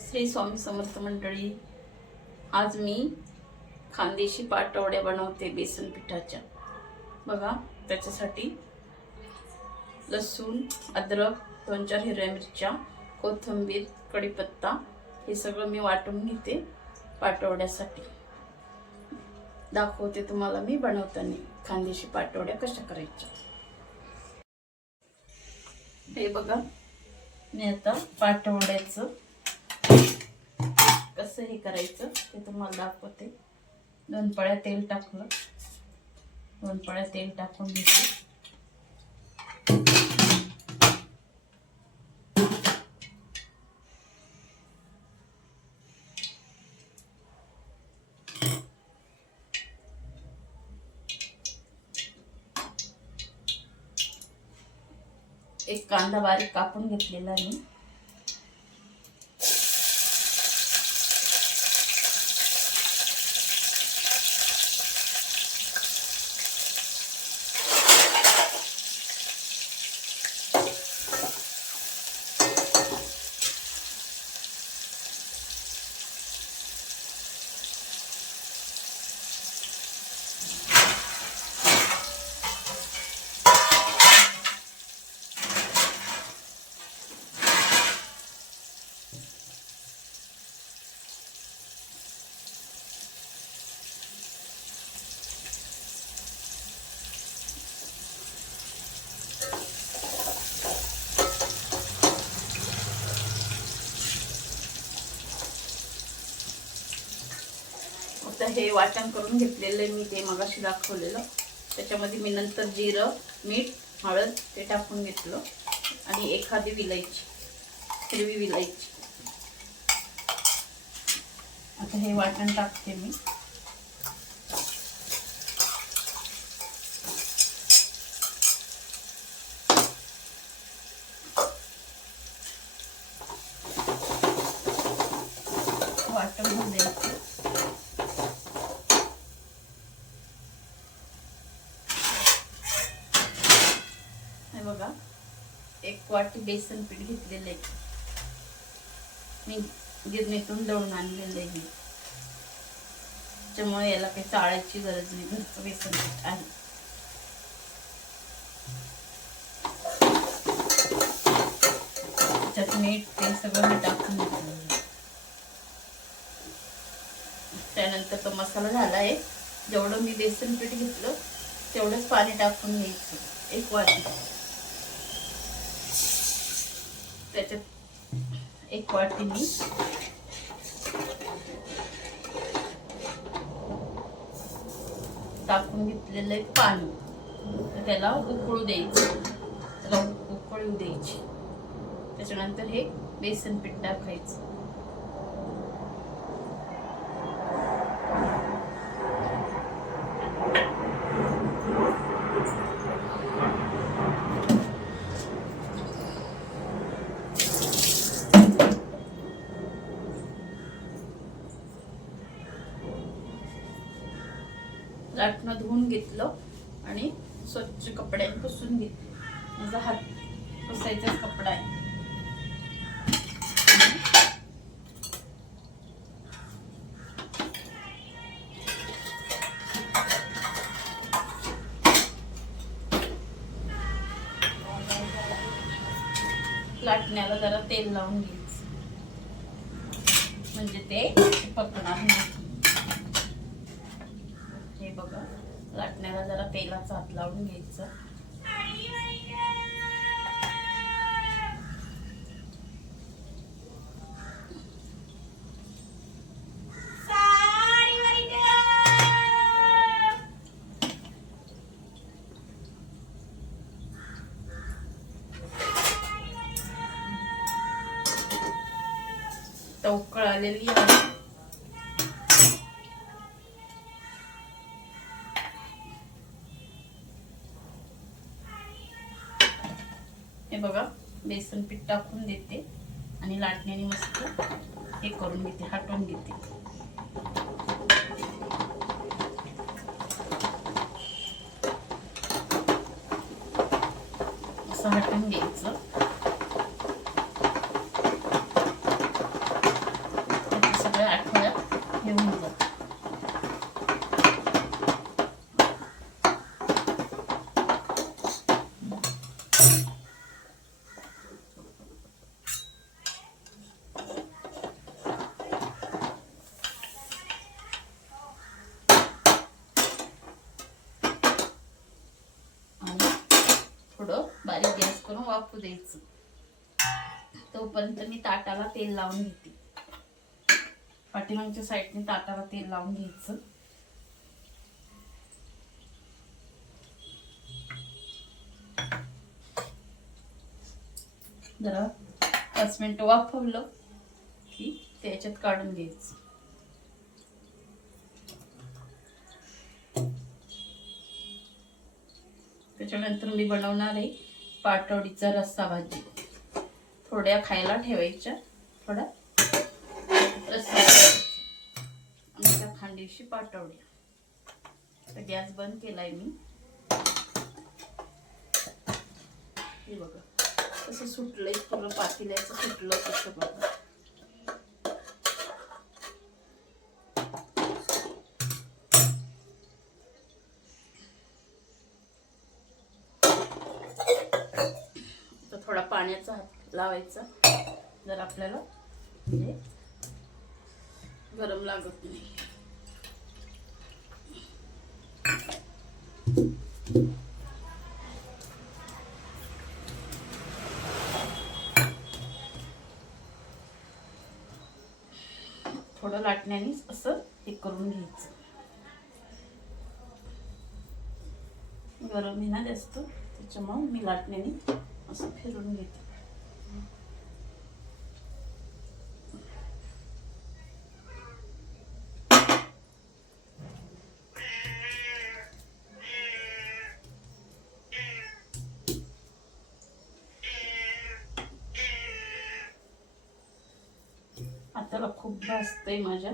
श्री स्वामी समर्थ मंडळी, आज मी खानदेशी पाटवड्या बनवते बेसन पिठाच्या। बघा, त्याच्यासाठी लसूण, अद्रक, 2-4 हिरव्या मिरच्या, कोथिंबीर, कढीपत्ता हे सगळं मी वाटून घेते पाटवड्यासाठी। दाखवते तुम्हाला मी बनवताना खानदेशी पाटवड्या कशा करायच्या। हे बघा, मी आता पाटवड्याचं कसं हे करायचं ते तुम्हाला दाखवते। 2 पळ्या तेल टाकलं, 2 पळ्या तेल टाकून घेते। एक कांदा बारीक कापून घेतलेला मी। आता हे वाटण करून घेतलेलं मी ते मगाशी दाखवलेलं, त्याच्यामध्ये मी नंतर जिरं, मीठ, हळद ते टाकून घेतलं आणि एखादी विलायची, हिरवी विलायची। आता हे वाटण टाकते मी। वाटण होऊन द्यायचं। बघा, 1 वाटी बेसन पीठ घेतलेलं आहे मी, गिरणीतून दळून आणलेलं आहे। त्यामुळे याला काही चाळायची गरज नाही, घरचं बेसन पीठ आहे। त्याच्यात मीठ ते सगळं मी टाकून घेतलं। त्यानंतर तो मसाला झाला आहे। जेवढं मी बेसन पीठ घेतलं तेवढंच पाणी टाकून घ्यायचं, 1 वाटी। त्याच्यात 1 वाटी मी टाकून घेतलेलं आहे पाणी। त्याला उकळू द्यायचं, त्याला उकळू द्यायची। त्याच्यानंतर हे बेसन पीठ टाकायचं। लाटणं धुवून घेतलं आणि स्वच्छ कपड्याने पुसून घेतलं। माझा हात पुसायचा कपडा आहे। लाटण्याला जरा तेल लावून घ्यायचं, म्हणजे ते पकडणार नाही। हे बघा, लाटण्याला जरा तेलाचा हात लावून घ्यायचं। उकळ आलेली आहे। हे बघा, बेसन पीठ टाकून देते आणि लाटण्याने मस्त हे करून घेते, हटवून घेते। असं हटवून घ्यायचं। वाफू द्यायचं. तोपर्यंत मी ताटाला तेल लावून घेते. पाठीमागच्या साईडने ताटाला तेल लावून घ्यायचं. जरा 5 मिनिटं वाफवलं की त्याच्यात काढून घ्यायचं. त्याच्यानंतर मी बनवणार आहे पाटवडीचा रस्सा भाजी. थोड्या खायला ठेवायच्या, थोड्या रस्सा आणि त्या खांदेशी पाटवड्या. आता गॅस बंद केलाय मी. हे बघा कसं सुटलंय, पूर्ण पातेल्याचं सुटलं कसं बघा. थोडा पाण्याचा हात लावायचा जर आपल्याला म्हणजे गरम लागत नाही. थोडं लाटण्याने असं हे करून घ्यायचं. गरम आहे ना जास्त, त्याच्यामुळे मी लाटण्याने असं फिरून घेते. हाताला खूप भाजतंय माझ्या,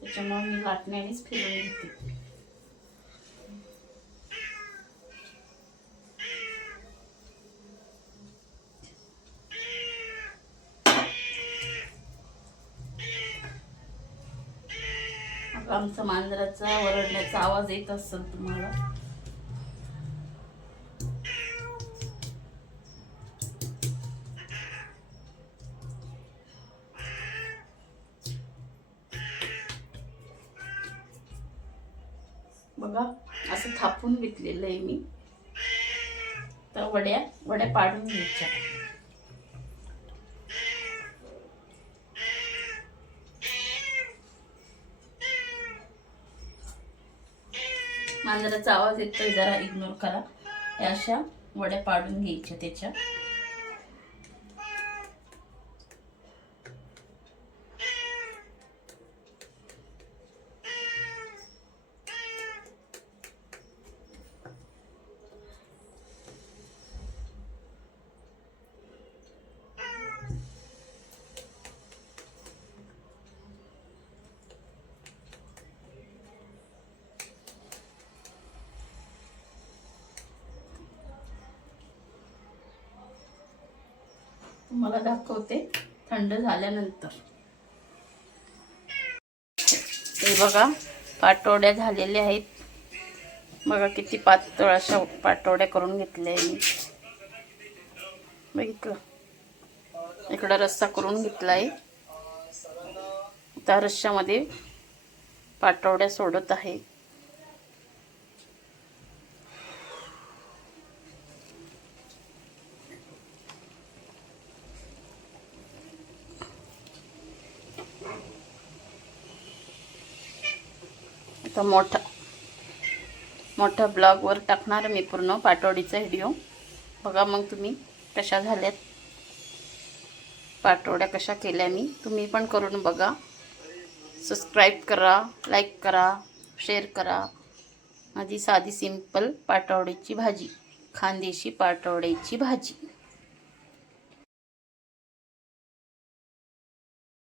त्याच्यामुळे मी लाटण्यानेच फिरून घेते. आमचा मांजराचा वरडण्याचा आवाज येत असेल तुम्हाला. बघा असं थापून घेतलेलं आहे मी. तर वड्या पाडून घ्यायच्या. मांजराचा आवाज येतोय, जरा इग्नोर करा. या अशा वड्या पाडून घ्यायच्या त्याच्या. तुम्हाला दाखवते थंड झाल्यानंतर. हे बघा पाटवड्या झालेल्या आहेत. बघा किती पातळ अशा पाटवड्या करून घेतल्या मी. बघितलं, इकडं रस्सा करून घेतला आहे. त्या रश्श्यामध्ये पाटवड्या सोडत आहे. आता मोठा ब्लॉगवर टाकणार मी पूर्ण पाटवडीचा व्हिडिओ. बघा मग तुम्ही कशा झाल्यात पाटवड्या, कशा केल्या मी. तुम्ही पण करून बघा. सबस्क्राईब करा, लाईक करा, शेअर करा. माझी साधी सिंपल पाटवड्याची भाजी, खानदेशी पाटवड्याची भाजी.